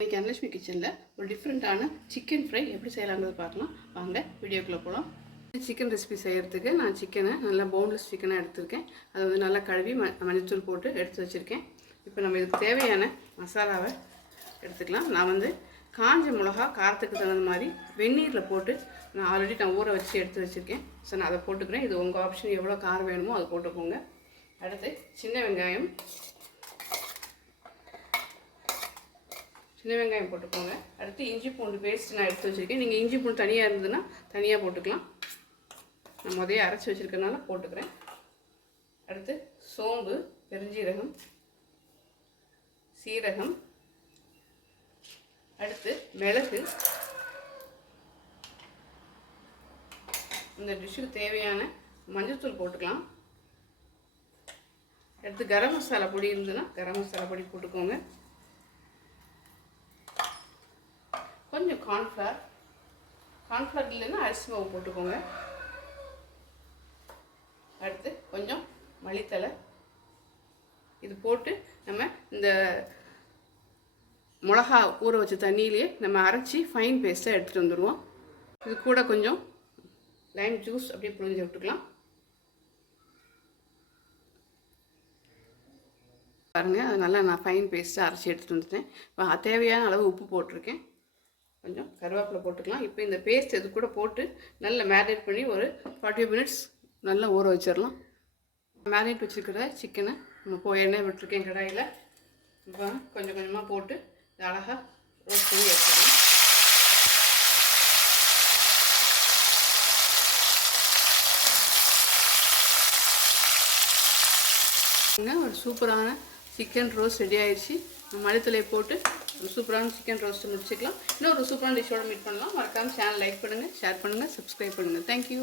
இன்றைக்கி அனலட்சுமி கிச்சனில் ஒரு டிஃப்ரெண்ட்டான சிக்கன் ஃப்ரை எப்படி செய்யலாங்கிறது பார்க்கலாம். வாங்க வீடியோக்குள்ளே போகலாம் சிக்கன் ரெசிபி செய்கிறதுக்கு நான் சிக்கனை நல்லா போன்லெஸ் சிக்கனாக எடுத்திருக்கேன். அதை வந்து நல்லா கழுவி ம மஞ்சத்தூள் போட்டு எடுத்து வச்சுருக்கேன். இப்போ நம்ம இதுக்கு தேவையான மசாலாவை எடுத்துக்கலாம். நான் வந்து காஞ்ச மிளகா காரத்துக்கு தகுந்த மாதிரி வெந்நீரில் போட்டு நான் ஆல்ரெடி நான் ஊற வச்சு எடுத்து வச்சுருக்கேன். ஸோ நான் அதை போட்டுக்கிறேன். இது உங்கள் ஆப்ஷன் எவ்வளோ காரம் வேணுமோ அதை போட்டுக்கோங்க. அடுத்து சின்ன வெங்காயம் சின்ன வெங்காயம் போட்டுக்கோங்க. அடுத்து இஞ்சி பூண்டு பேஸ்ட் நான் எடுத்து வச்சுருக்கேன். நீங்கள் இஞ்சி பூண்டு தனியாக இருந்ததுன்னா தனியாக போட்டுக்கலாம். நான் முதைய அரைச்சி வச்சுருக்கனால போட்டுக்கிறேன். அடுத்து சோம்பு பெருஞ்சீரகம் சீரகம் அடுத்து மிளகு. இந்த டிஷ்ஷுக்கு தேவையான மஞ்சள்தூள் போட்டுக்கலாம். அடுத்து கரம் மசாலா பொடி இருந்ததுன்னா கரம் மசாலா பொடி போட்டுக்கோங்க கொஞ்சம் கார்ன்ஃப்ளவர் கார்ன்ஃப்ளவர் இல்லைன்னா அரிசி மாவு போட்டுக்கோங்க. அடுத்து கொஞ்சம் மளித்தலை இது போட்டு நம்ம இந்த மிளகா ஊற வச்ச தண்ணியிலேயே நம்ம அரைச்சி ஃபைன் பேஸ்ட்டாக எடுத்துகிட்டு வந்துடுவோம் இது கூட கொஞ்சம் லைம் ஜூஸ் அப்படியே புழிஞ்சு விட்டுக்கலாம். பாருங்கள் அது நல்லா நான் ஃபைன் பேஸ்ட்டாக அரைச்சி எடுத்துகிட்டு வந்துட்டேன். இப்போ தேவையான அளவு உப்பு போட்டிருக்கேன். கொஞ்சம் கருவேப்பிலை போட்டுக்கலாம். இப்போ இந்த பேஸ்ட் இது கூட போட்டு நல்லா மேரினேட் பண்ணி ஒரு ஃபார்ட்டி மினிட்ஸ் நல்லா ஊற வச்சிடலாம். மேரினேட் வச்சுருக்கிற சிக்கனை நம்ம போய் எண்ணெய் விட்டுருக்கேன் கடாயில். இப்போ கொஞ்சம் கொஞ்சமாக போட்டு அழகாக ரோஸ்ட் பண்ணி எடுத்துக்கலாம் ஒரு சூப்பரான சிக்கன் ரோஸ்ட் ரெடி ஆயிடுச்சு மல்லித்தலையை போட்டு ஒரு சூப்பரான சிக்கன் ரோஸ்ட்டு முடிச்சுக்கலாம். இன்னும் ஒரு சூப்பரான டிஷ்ஷோட மீட் பண்ணலாம். மறக்காமல் சேனல் லைக் பண்ணுங்கள் ஷேர் பண்ணுங்கள் சப்ஸ்கிரைப் பண்ணுங்கள் தேங்க்யூ